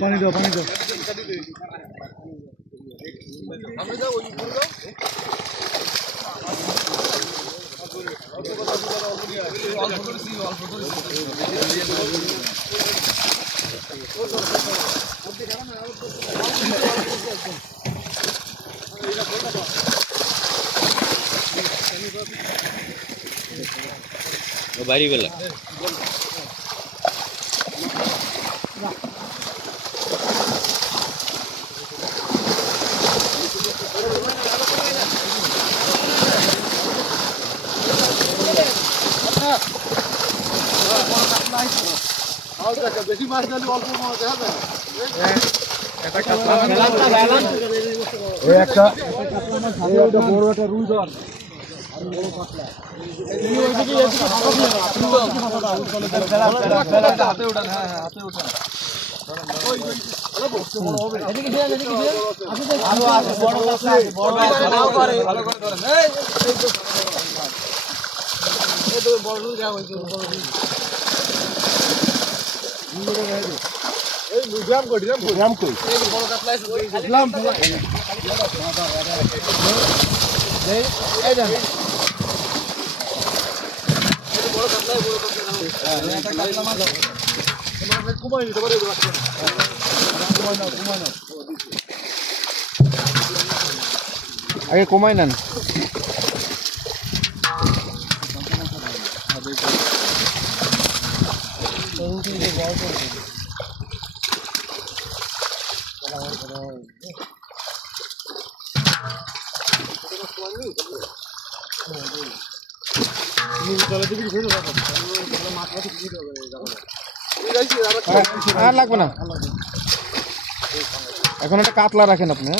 পানি দাও পানি দাও বাড়ি বেলা বেশি মাছ দিলে অল্প মাছ দেখা যায় একটা বড় একটা রুই ধর হাতে উঠান হ্যাঁ হাতে উঠান আগে কমাই নেন আর লাগবে না এখন একটা কাতলা রাখেন আপনি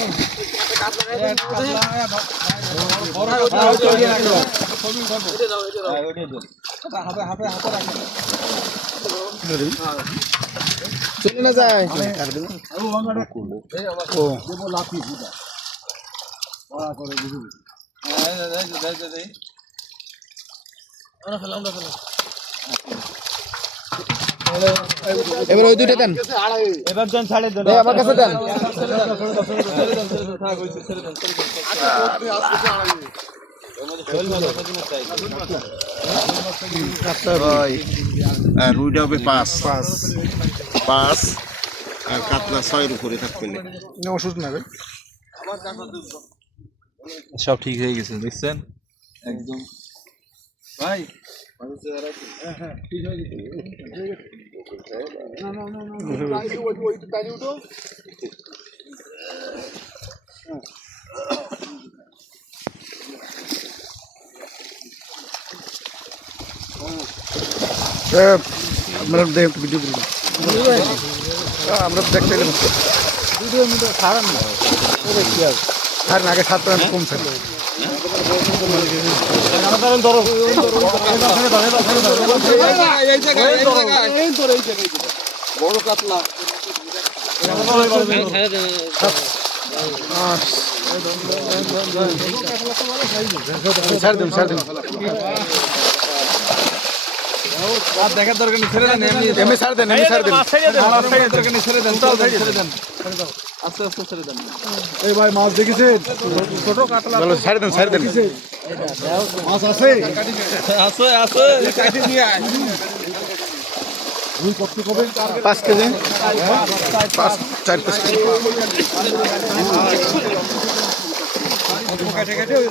চলে না যায় এবার ওই দুটো দেন এবার দেন ছাড়ে দেন আমার কাছে দেন রুইটা হবে 5 আর কাতলা 6 এর উপরে থাকবে অসুস্থ না সব ঠিক হয়ে গেছে দেখছেন একদম ভাই আমরা দেখতে ভিডিও করি আমরা দেখতে গেলাম ভিডিও মধ্যে ছাড়েন না ছাড়েন আগে 7 পয়েন্ট কম ছিল বড় কাতলা ছাড় দিন দেখার দরকার নেই ছেড়ে দেন এমনি ছাড় দেন দরকার নেই ছেড়ে দেন আস্তে আস্তে ছেড়ে দেন এই ভাই মাছ দেখেছেন ছোট কাতলা ছাড় দেন মাছ আছে কাটি নিয়ে আয় রুই কত কবে 5 কেজি 4-5 কেজি কাটে ওই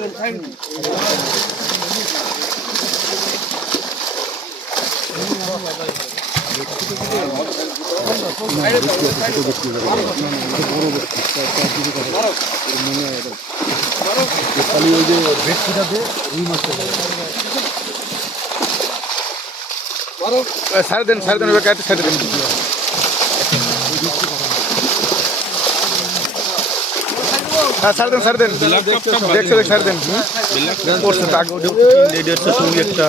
সাইড ছাড় দেন কাটে ছাড় দেন ছাড় দেন দেখছো ছাড় দেন পড়ছে টাকা সঙ্গে একটা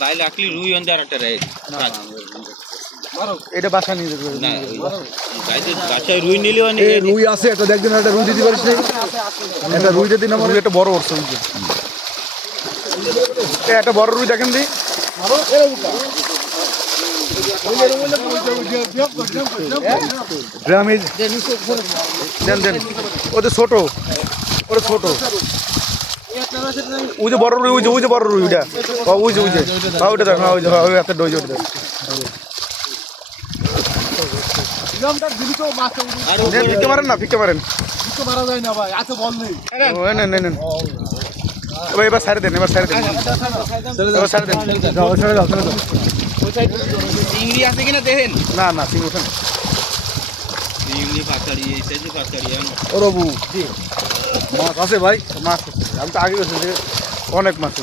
বাইরে আকলি রুই অন্ধার একটা রে এটা বাসা নিয়ে যেতে না গাইতে গাছায় রুই নিলে মানে রুই আছে এটা দেখবেন একটা রুই দিতে পারিস একটা রুই যদি আমার একটা বড় উঠছে একটা বড় রুই দেখেন দি গ্রামে দেন দেন ওদের ছোট ওটা ছোট ওই যে বড় রুই ওই যে বড় রুই ওইটা ওই যে ওইটা দেখ না ওই যে একটা ডোজ ওটা ফিকে মারেন না ফিকে মারেন এবার সারে দেন এবার সারে দেন চিংড়ি আছে কিনা দেখেন না না ঠিক ওঠেন চিংড়ি পাতাড়ি এই সাইজে পাতাড়ি ও রবু মাছ আছে ভাই মাছ আমি তো আগে গেছি অনেক মাছ